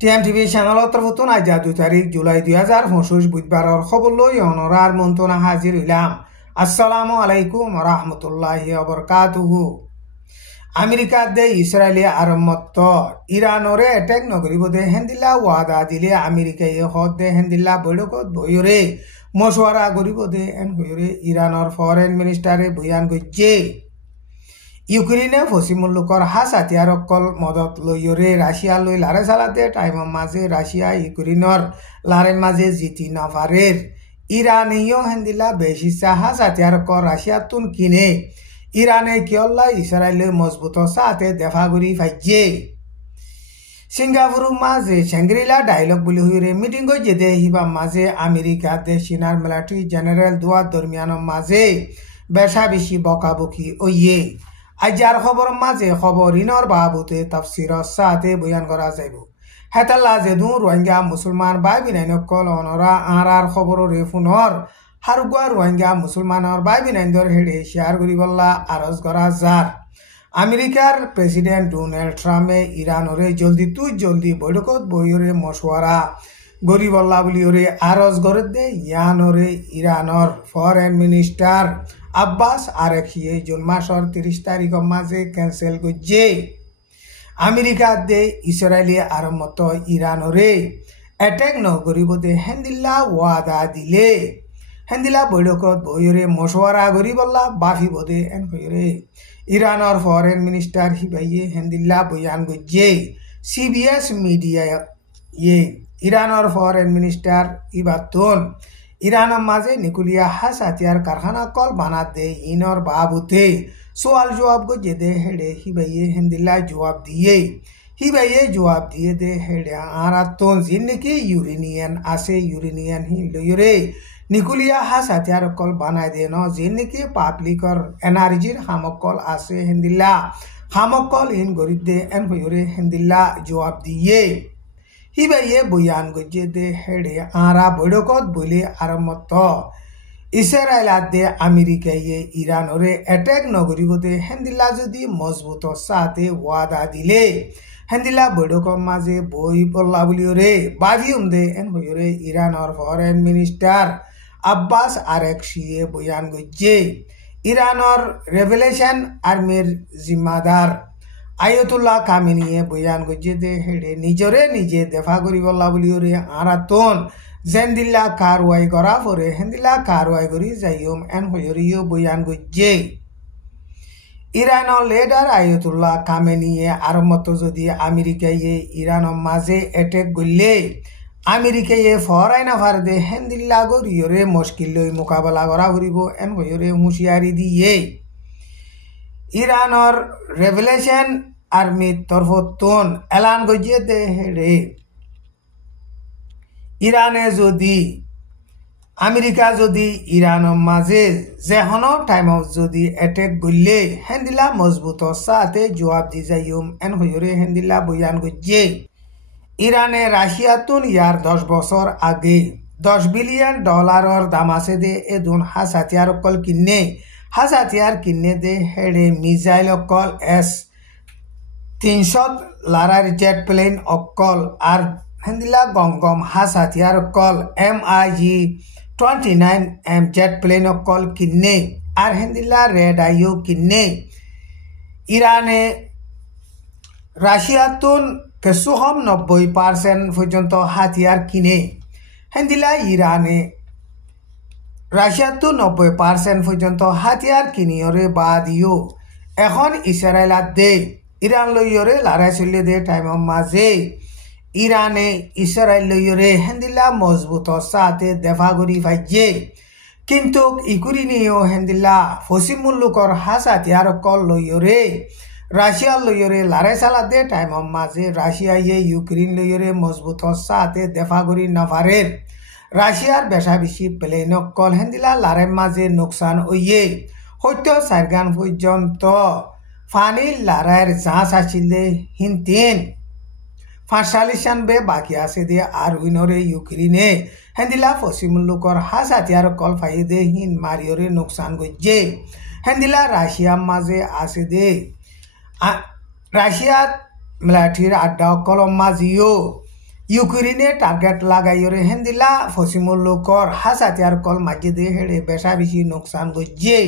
TMTV চ্যানেলত তরফতুন আজ 2 তারিখ জুলাই 2025 বুধবারের খবর লই অনরার মন্তনা হাজির হইলাম। আসসালামু আলাইকুম ওয়া রাহমাতুল্লাহি ওয়া বারাকাতুহু। আমেরিকা দে ইসরায়েলি আরম্মত ইরানরে অ্যাটাক নগরী বদে হেন্দিলা ওয়াদা দিলে আমেরিকা এ হদ দে হেন্দিলা বৈঠকত বইরে মশওয়ারা গরিব দে এন হইরে ইরানর ফরেন মিনিস্টারে বয়ান গজ্জে ইউক্রেনে ফসিমুল্লুকর হাস হাতিয়ার অকল মদত লইরে রাশিয়া লই লারে চালাতে টাইমৰ মাঝে রাশিয়া ইউক্রেনর লারে মাঝে জিতি নাফারের ইরানীয় হেন্দিলা বেশিসা হাস হাতিয়ার অকল রাশিয়া তুন কিনে ইরানে কিয়ল্লা ইসরায়েলের মজবুত সাথে দেখা করি ফাইজে সিঙ্গাপুরের মাঝে শ্যাংগ্রিলা ডায়লগ বলি হইরে মিটিং যেতে হিবা মাঝে আমেরিকা দেশ চীনার মিলিটারি জেনারেল দুয়ার দরমিয়ানের মাঝে বেশা বেশি বকাবকি ওইয়ে আজার খবর মাঝে খবর ইনর বাবুতে তাফসির সাথে বয়ান করা যাইব হেতাল্লা যেদু রোহিঙ্গা মুসলমান বাই বিনাইন কল অনরা আরার খবর রেফুনর হারুগুয়া রোহিঙ্গা মুসলমানর বাই বিনাইন্দর হেডে শেয়ার করিবল্লা আরজ করা যার আমেরিকার প্রেসিডেন্ট ডোনাল্ড ট্রাম্পে ইরানরে জলদি বৈঠকত বইরে মশওয়ারা গরিবল্লা বলি ওরে আরজ করে দে ইয়ানরে ইরানর ফরেন মিনিস্টার আব্বাস আরেখিয়ে জুন মাসর 30 তারিখের মাঝে ক্যান্সেল করছে আমেরিকা দে ইসরায়েলি আরম্মত ইরানরে অ্যাটাক নগরী দে হেন্দিল্লা ওয়াদা দিলে হেন্দিলা বৈঠকত বইরে মশওয়ারা গরিবল্লা বাফি বদে এন হইরে ইরানর ফরেন মিনিস্টার হিবাইয়ে হেন্দিল্লা বয়ান গজ্জে CBS মিডিয়া ইয়ে ইরানর ফরেন মিনিস্টার ইবাতুন ইরানের মাঝে নিকুলিয়া হাস হাতিয়ার কারখানা কল বানাত দে ইনর বাবুতে সওয়াল জবাব গজ্জে দে হেডে হিবাইয়ে হেন্দিল্লা জবাব দিয়ে দে হেডে আরাতন জিন্নকি ইউরেনিয়ান আছে ইউরেনিয়ান হি লইরে নিকুলিয়া হাস হাতিয়ার কল বানাই দে ন জিন্নকি পাবলিকর এনার্জির হামকল আছে হেন্দিল্লা হামকল ইন গরিব দে এন হইরে হেন্দিল্লা জবাব দিয়ে হিবাইয়ে বয়ান গজ্জে দে হেডে আরা বৈঠকত বলে আরম্মত ইসরায়েল দে আমেরিকায়ে ইরানরে অ্যাটাক নগরীবতে হেন্দিল্লা যদি মজবুত সাথে ওয়াদা দিলে হেন্দিল্লা বৈঠকের মাঝে বই পড়লা বলিওরে বাজিউম দে এন হইরে ইরানর ফরেন মিনিস্টার আব্বাস আরেকশিয়ে বয়ান গজ্জে ইরানর রেভেলেশন আর্মির জিম্মাদার আয়তুল্লাহ কামিনিয়ে বয়ান গজ্জে দে হেডে নিজে দেখা করিবল্লা বলিওরে আরাতন জেন্দিল্লা কারওয়াই করা পরে হেন্দিল্লা কারওয়াই করি যাইম এন হইরিও বয়ান গজ্জে ইরানের লিডার আয়তুল্লাহ কামিনিয়ে আরম্মত যদি আমেরিকায়ে ইরানের মাঝে অ্যাটাক করলে আমেরিকায়ে ফরাই না ফারদে হেন্দিল্লা গরিয়রে মুশকিল লই মোকাবেলা করা করিব এন হইরে হুঁশিয়ারি দিয়ে ইরানর রেভেলেশন আর্মির তরফতুন এলান গজ্জে দে হেডে ইরানে যদি আমেরিকা যদি ইরানের মাঝে যেহনো টাইমত যদি অ্যাটাক করলে হেন্দিল্লা মজবুত সাথে জবাব দি যাইম এন হইরে হেন্দিল্লা বয়ান গজ্জে ইরানে রাশিয়া তুন ইয়ার 10 বছর আগে $10 বিলিয়ন দাম আছে দে এদুন হাস হাতিয়ার অকল কিনে হাস হাতিয়ার কিনে দে হেডে মিসাইল অকল S-300 লারার জেট প্লেন অকল আর হেন্দিলা গম হাস হাতিয়ার অকল MiG-29M জেট প্লেন অকল কিনে আর হেন্দিলা রেড আইও কিনে ইরানে রাশিয়া তুন কিছুহম 90% পর্যন্ত হাতিয়ার কিনে হেন্দিলা ইরানে রাশিয়া তো 90% পর্যন্ত হাতিয়ার কিনিয়রে বাদিও এখন ইসরায়েল দে ইরান লইয়রে লড়াই চলে দে টাইমের মাঝে ইরানে ইসরায়েল লইয়রে হেন্দিল্লা মজবুত সাথে দেখা করি ফাইজে কিন্তু ইকুরিনিও হেন্দিল্লা ফসিমুল্লুকর হাস হাতিয়ার কল লইয়রে রাশিয়া লইয়রে লড়াই চালা দে টাইমের মাঝে রাশিয়ায়ে ইউক্রেন লইয়রে মজবুত সাথে দেখা করি নাফারের রাশিয়ার বেশা বেশি প্লেন কল হেন্দিলা লারের মাঝে নোকসান ওইয়ে হয়তো 4 গান পর্যন্ত ফানি লারায়ের জাহাজ আসিলে হিনতিন 45 বাকি আছে দে আর উইনরে ইউক্রেনে হেন্দিলা ফসিমুল্লুকর হাস হাতিয়ার কল ফাই দে হিন মারিয়রে নোকসান গজ্জে হেন্দিলা রাশিয়ার মাঝে আছে দে রাশিয়া মিলিটারির আড্ডা কলম মাঝিও ইউক্রেনে টার্গেট লাগাইরে হেন্দিলা ফসিমুল লোকর হাসাতিয়ার কল মাজিদে হেড়ে বেশা বেশি নোকসান গজ্জে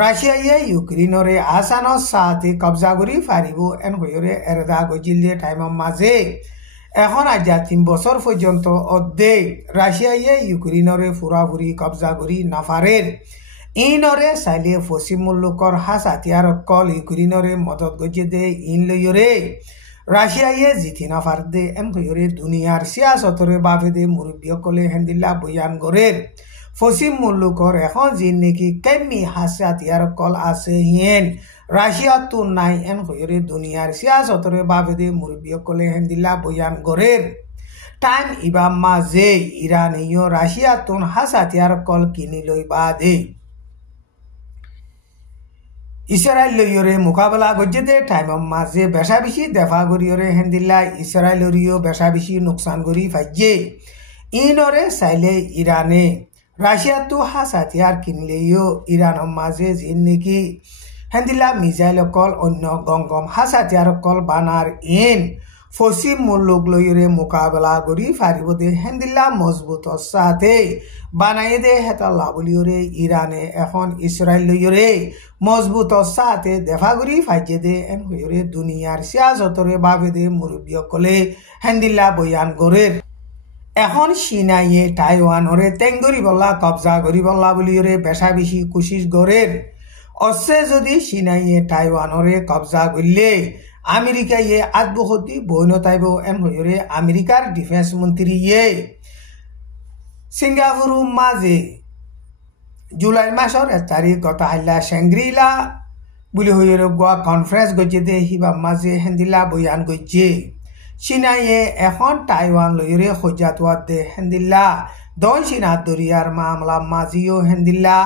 রাশিয়ায়ে ইউক্রেনরে আসানৰ সাথে কবজা কৰি ফাৰিব এন হয়ৰে এৰদা গজিলে টাইমৰ মাঝে এখন আজ 3 বছৰ পৰ্যন্ত অৰ্ধে ৰাশিয়ায়ে ইউক্ৰেনৰে ফুৰাফুৰি কবজা কৰি নাফাৰেৰ ইনৰে চাইলে ফসিমুল লোকৰ হাসাতিয়ার কল ইউক্রেনরে মদত গজে দে ইন লয়রে রাশিয়ায়ে জিতি নাফার দে এন হয়রে দুনিয়ার সিয়াসতরে বাফে দে মুরব্বীসকলে হেন্দিল্লা বয়ান গরের ফসিম মুল্লুকর এখন যে নাকি কেমি হাসাতিয়ার কল আছে হিয়েন রাশিয়া তো নাই এন হয়রে দুনিয়ার সিয়াসতরে বাফে দে মুরব্বীসকলে হেন্দিল্লা বয়ান গরের টাইম ইবা মাঝে ইরানীয় রাশিয়া তো হাসাতিয়ার কল কিনি লই বাদে ইসরায়েল লইরে মোকাবেলা গজ্জেতে টাইমের মাঝে বেশা বেশি দেফা করিয়রে হেন্দিল্লা ইসরায়েলরিও বেশা বেশি নোকসান করি ফাইজে ইনরে চাইলে ইরানে রাশিয়া তো হাসাতিয়ার কিনলেও ইরানের মাঝে যে নাকি হেন্দিল্লা মিসাইল কল অন্য গঙ্গম হাসাতিয়ার কল বানার ইন ফসিম মুল্লুক লইরে মোকাবেলা করি ফারিব দে হেন্দিল্লা মজবুত সাথে বানাই দে হেতা লাবলিয়রে ইরানে এখন ইসরায়েল লইরে মজবুত সাথে দেফা করি ফাইজে দে এন হইরে দুনিয়ার সিয়াসতরে বাবে দে মুরব্বীসকলে হেন্দিল্লা বয়ান গরের এখন চীনাইয়ে টাইওয়ানরে টেঙ্গরি বল্লা কবজা করি বল্লা বলিয়রে বেশা বেশি কোশিশ গরের অসে যদি চীনাইয়ে টাইওয়ানরে কবজা করলে আমেরিকা ইয়ে আত্মহতি বৈনতাইব এন হইরে আমেরিকার ডিফেন্স মন্ত্রী ইয়ে সিঙ্গাপুর মাঝে জুলাই মাসের 1 তারিখ গত হাইলা শ্যাংগ্রিলা বলে হইরে গোয়া কনফারেন্স গজ্জে দে হিবা মাঝে হেন্দিল্লা বয়ান গজ্জে চীনাইয়ে এখন টাইওয়ান লইরে খোঁজাতোয়াত দে হেন্দিল্লা দন চীনা দরিয়ার মামলা মাঝিও হেন্দিল্লা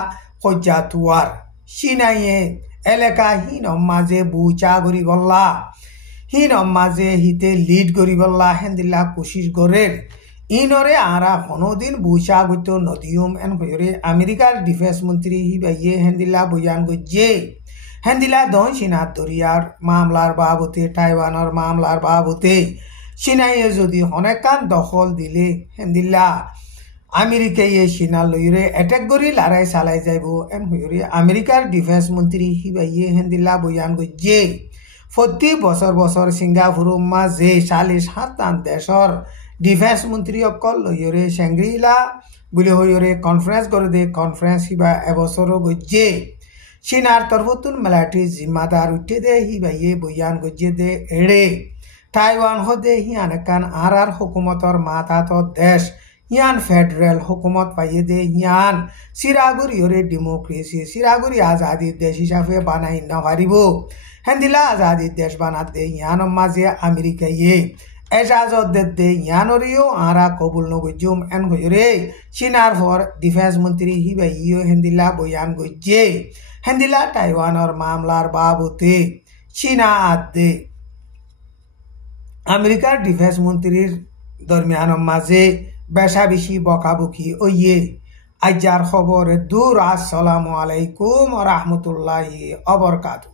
খোঁজাতোয়ার চীনাইয়ে এলাকা হিন মাঝে বুচা করি বললা হিন মাঝে হিতে লিড করি বললা হেন্দিল্লা কোশিশ গরের ইনরে আরা কোনোদিন বুচা গত নদীয়ম এন হইরে আমেরিকার ডিফেন্স মন্ত্রী হিবাইয়ে হেন্দিল্লা বয়ান গজ্জে হেন্দিল্লা দন চীনা দরিয়ার মামলার বাবতে টাইওয়ানের মামলার বাবতে চীনাইয়ে যদি অনেকান দখল দিলে হেন্দিল্লা আমেরিকাইয়ে চীনা লইরে এটেক করি লড়াই চালাই যাইব এন হইরে আমেরিকার ডিফেন্স মন্ত্রী হিবাইয়ে হেন্দিল্লা বয়ান গজ্জে প্রতি বছর বছর সিঙ্গাপুর মাঝে 47 দেশর ডিফেন্স মন্ত্রী অকল লইরে শ্যাংগ্রিলা বলে হইরে কনফারেন্স করে দে কনফারেন্স হিবা এবছরও গজ্জে চীনার তরফতুন মিলিটারি জিম্মাদার উঠে দে হিবাইয়ে বয়ান গজ্জে দে এড়ে টাইওয়ান হদে হিয়ান কান আর হুকুমতর মাথাত দেশ হিয়ান ফেডারেল হুকুমত পাইয়ে দে হিয়ান সিরাগুড়িয়রে ডেমোক্রেসি সিরাগুড়ি আজাদি দেশ হিসাবে বানাই নারিব হেন্দিলা আজাদি দেশ বানাত দে হিয়ান মাঝে আমেরিকাইয়ে এজাজত দে হিয়ানরিও আরা কবুল নগজুম এন হইরে চীনার ফর ডিফেন্স মন্ত্রী হিবাইও হেন্দিলা বয়ান গজ্জে হেন্দিলা টাইওয়ানের মামলার বাবতে চীনা আদে আমেরিকার ডিফেন্স মন্ত্রীর দরমিয়ানের মাঝে বেশা বেশি বকাবকি ওইয়ে আজার খবর দূর। আসসালামু আলাইকুম ওয়া রাহমাতুল্লাহি ওয়া বারাকাতুহু।